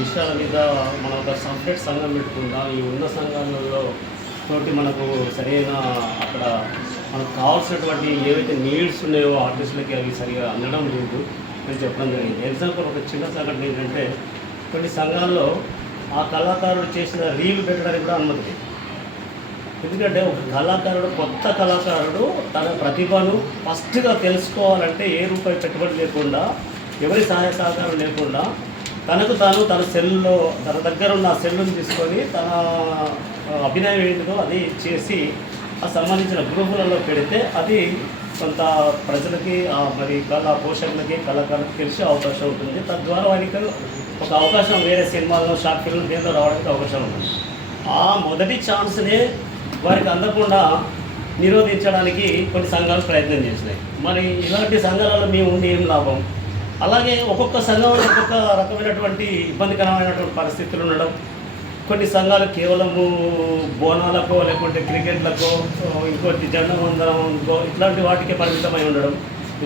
విషయాల మీద మన ఒక సపరేట్ సంఘం పెట్టుకుందాం ఈ ఉన్న సంఘాలలో తోటి మనకు సరైన అక్కడ మనకు కావాల్సినటువంటి ఏవైతే నీడ్స్ ఉన్నాయో ఆర్టిస్టులకి అవి సరిగా అందడం లేదు అని చెప్పడం జరిగింది. ఎగ్జాంపుల్ ఒక చిన్న సంఘటన ఏంటంటే కొన్ని సంఘాల్లో ఆ కళాకారుడు చేసిన రీల్ పెట్టడానికి కూడా అనుమతి లేదు. ఎందుకంటే ఒక కళాకారుడు కొత్త కళాకారుడు తన ప్రతిభను ఫస్ట్గా తెలుసుకోవాలంటే ఏ రూపాయి పెట్టుబడి లేకుండా ఎవరి సహాయ సహకారం లేకుండా తనకు తాను తన సెల్లో తన దగ్గర ఉన్న సెల్లుని తీసుకొని తన అభినయం ఏంటిదో అది చేసి ఆ సంబంధించిన గ్రూపులలో పెడితే అది కొంత ప్రజలకి మరి కళా పోషకులకి కళాకారులకు తెలిసే అవకాశం ఉంటుంది. తద్వారా వారికి ఒక అవకాశం వేరే సినిమాల్లో షార్ట్ ఫిల్మ్ దేంతో రావడానికి అవకాశం ఉంటుంది. ఆ మొదటి ఛాన్స్నే వారికి అందకుండా నిరోధించడానికి కొన్ని సంఘాలు ప్రయత్నం చేసినాయి. మరి ఇలాంటి సంఘాలలో మేము ఉండి ఏం లాభం? అలాగే ఒక్కొక్క సంఘంలో ఒక్కొక్క రకమైనటువంటి ఇబ్బందికరమైనటువంటి పరిస్థితులు ఉండడం. కొన్ని సంఘాలు కేవలము బోనాలకో లేకుంటే క్రికెట్లకో ఇంకోటి జెండా వందనంకో ఇట్లాంటి వాటికే పరిమితమై ఉండడం.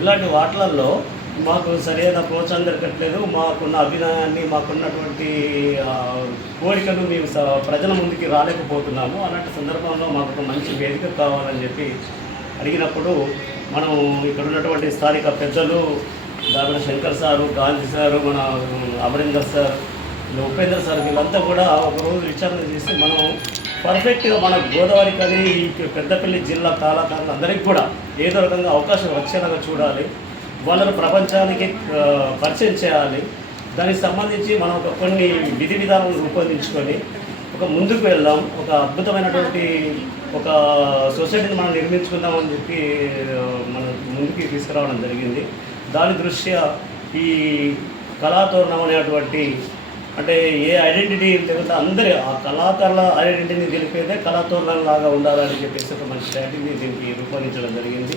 ఇలాంటి వాటిలలో మాకు సరైన ప్రోత్సాహం దొరకట్లేదు. మాకున్న అభినయాన్ని మాకున్నటువంటి కోరికను మేము ప్రజల ముందుకి రాలేకపోతున్నాము. అలాంటి సందర్భంలో మాకు ఒక మంచి వేదిక కావాలని చెప్పి అడిగినప్పుడు మనం ఇక్కడ ఉన్నటువంటి స్థానిక పెద్దలు దాని శంకర్ సారు గాంధీ సారు మన అమరీందర్ సార్ ఉపేంద్ర సార్ వీళ్ళంతా కూడా ఒక రోజు విచారణ చేసి మనం పర్ఫెక్ట్గా మన గోదావరి కది ఈ పెద్దపల్లి జిల్లా కళాకారులు అందరికీ కూడా ఏదో రకంగా అవకాశం వచ్చేలాగా చూడాలి. వాళ్ళను ప్రపంచానికి పరిచయం చేయాలి. దానికి సంబంధించి మనం ఒక కొన్ని విధి విధానాలను రూపొందించుకొని ఒక ముందుకు వెళ్దాం. ఒక అద్భుతమైనటువంటి ఒక సొసైటీని మనం నిర్మించుకుందామని చెప్పి మన ముందుకి తీసుకురావడం జరిగింది. దాని దృష్ట్యా ఈ కళాతోరణం అనేటువంటి అంటే ఏ ఐడెంటిటీ తెలిపితే అందరి ఆ కళాకారుల ఐడెంటిటీని తెలిపేదే కళాతోరణం లాగా ఉండాలని చెప్పేసి ఒక మంచి స్ట్రాటజీని దీనికి రూపొందించడం జరిగింది.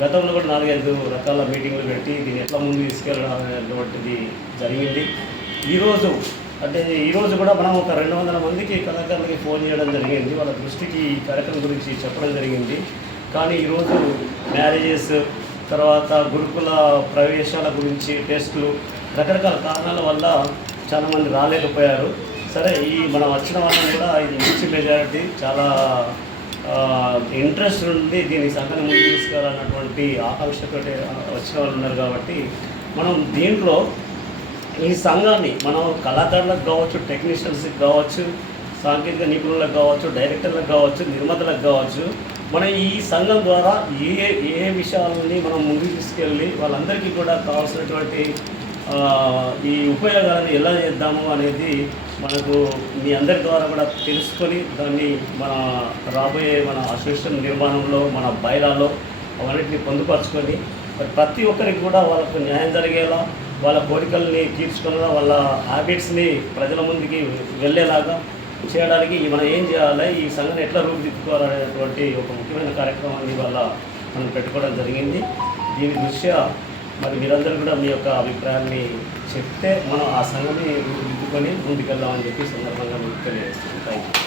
గతంలో కూడా నాలుగైదు రకాల మీటింగ్లు పెట్టి దీన్ని ఎట్లా ముందు తీసుకెళ్ళడం అనేటువంటిది జరిగింది. ఈరోజు అంటే ఈరోజు కూడా మనం ఒక రెండు వందల మందికి కళాకారులకి ఫోన్ చేయడం జరిగింది. వాళ్ళ దృష్టికి ఈ కార్యక్రమం గురించి చెప్పడం జరిగింది. కానీ ఈరోజు మ్యారేజెస్ తర్వాత గురుకుల ప్రవేశాల గురించి టెస్టులు రకరకాల కారణాల వల్ల చాలామంది రాలేకపోయారు. సరే ఈ మనం వచ్చిన వాళ్ళని కూడా ఇది మంచి మెజారిటీ చాలా ఇంట్రెస్ట్ ఉంది దీని సంఘాన్ని ముందు తీసుకురాలన్నటువంటి ఆకాంక్షతో వచ్చిన వాళ్ళు ఉన్నారు కాబట్టి మనం దీంట్లో ఈ సంఘాన్ని మనం కళాకారులకు కావచ్చు టెక్నీషియన్స్కి కావచ్చు సాంకేతిక నిపుణులకు కావచ్చు డైరెక్టర్లకు కావచ్చు నిర్మాతలకు కావచ్చు మన ఈ సంఘం ద్వారా ఏ ఏ విషయాలని మనం ముందుకు తీసుకెళ్ళి వాళ్ళందరికీ కూడా కావాల్సినటువంటి ఈ ఉపయోగాలను ఎలా చేద్దాము అనేది మనకు మీ అందరి ద్వారా కూడా తెలుసుకొని దాన్ని మన రాబోయే మన అసోసియేషన్ నిర్మాణంలో మన బైలాలో అవన్నిటిని పొందుపరుచుకొని ప్రతి ఒక్కరికి కూడా వాళ్ళకు న్యాయం జరిగేలా వాళ్ళ కోరికల్ని తీర్చుకునేలా వాళ్ళ హ్యాబిట్స్ని ప్రజల ముందుకి వెళ్ళేలాగా చేయడానికి మనం ఏం చేయాలి ఈ సంఘం ఎట్లా రూపుదిద్దుకోవాలనేటువంటి ఒక ముఖ్యమైన కార్యక్రమాన్ని వాళ్ళ మనం పెట్టుకోవడం జరిగింది. దీని దృష్ట్యా మరి మీరందరూ కూడా మీ యొక్క అభిప్రాయాన్ని చెప్తే మనం ఆ సంఘాన్ని రూపుదిద్దుకొని ముందుకెళ్దామని చెప్పి సందర్భంగా మీకు తెలియజేస్తున్నాం థ్యాంక్ యూ